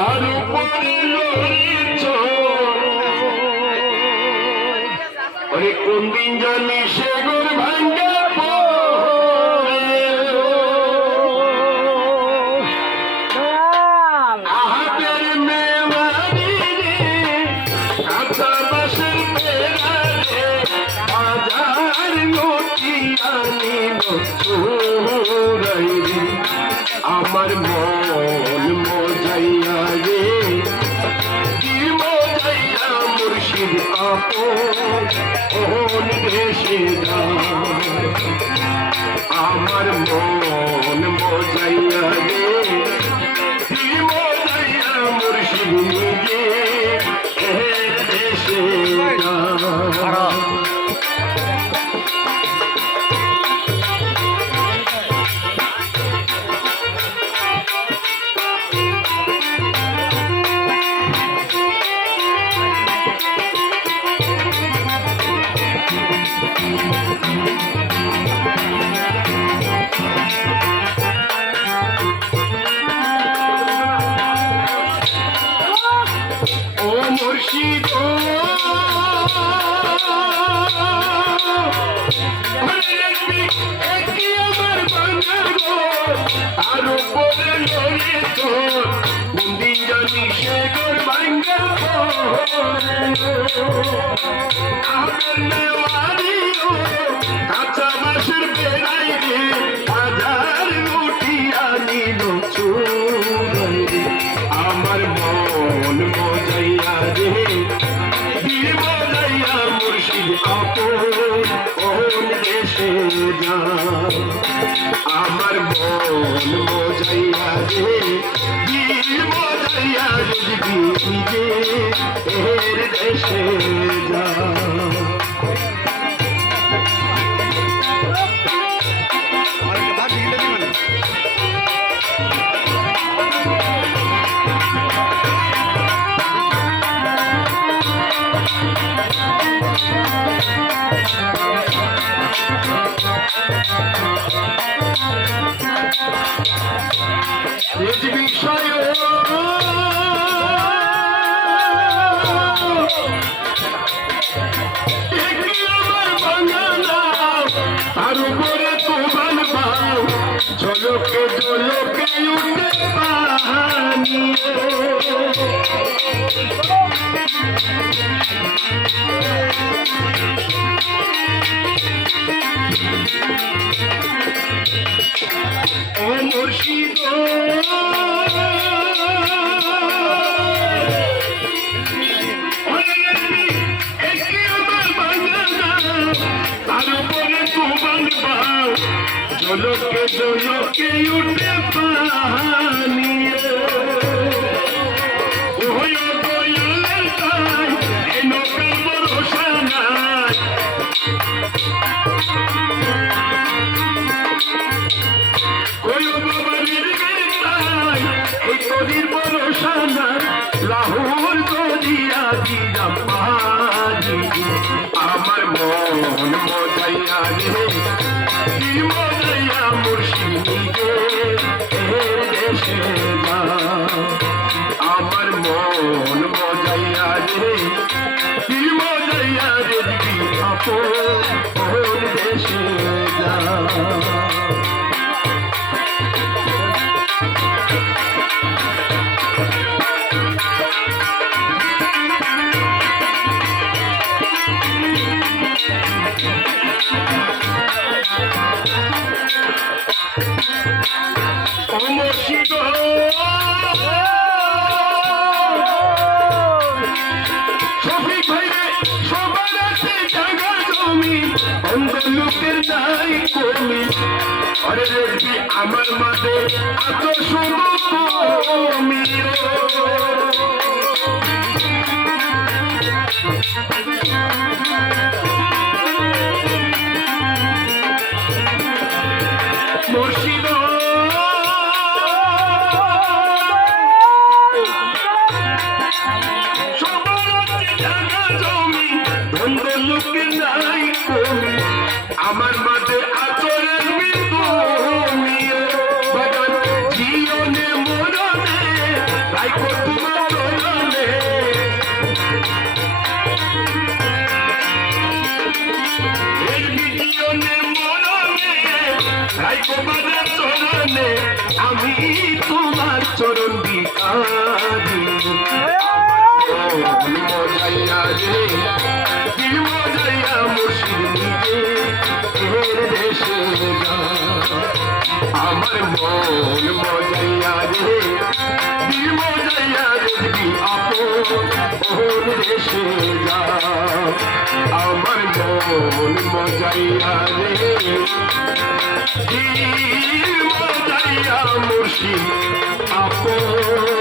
তার উপরে লড়িছ ওরে কোন দিন জানি সে গোর ভাঙ্গে আহাতের মেওয়ারি রে কাঁচা বাসের বেড়ারে বাজার নটি আনিল চোরাই রে আমার মন মজাইয়া রে কি মজাইয়া মুর্শিদ আপন দেশে আমার মন মজাইয়া রে কি মজাইয়া মুর্শিদ নিজে দেশে মুর্শিদ আমার বাংলা আর উপরে লড়ে তোর মন্দির জানি সে গোর বাংলা আমার নেওয়ারি কাঁচা বাসের বেড়াই রে হাজার রুটি আনিল চোরাই রে আমার মন মজাইয়া রে দিল মজাইয়া মুর্শিদ আপন দেশে যা আমার মন মজাইয়া রে দিল মজাইয়া নিজে এর দেশে যা বিষয় আমার বাঙালা তার উপরে তোমার বাউ ঝলকে ঝলকে উঠে পাহানি ও মুর্শিদ ঝলকে ঝলকে উঠে পানি ওই দয়ালের তাই এই নৌকার ভরসা নাই ওই বাবারের তাই এই তোদের ভরসা নাই লাহুর দরিয়া দিয়া পানি আমার মন মজাইয়া রে মুর্শিদে দেশে আমার মন মজাইয়া রে দিল মজাইয়া রে দিদি আপন দেশে যা মুর্শিদ শফিক ভাই সবার আছে জায়গা জমি অন্ধ লোকের নাই কমি আরে দেখবি আমার মাঝে এত শুধু কমি মুর্শিদ আমার মাঝে আচরের মৃত্যু জীবনে মরণে কাঁদি মজাইয়া রে দিল মজাইয়া মুর্শিদ নিজে এর দেশে যা আমার মন মজাইয়া রে দিল মজাইয়া যদি আপন দেশে যা আমার মন মজাইয়া রে দিল মজাইয়া মুর্শিদ আপন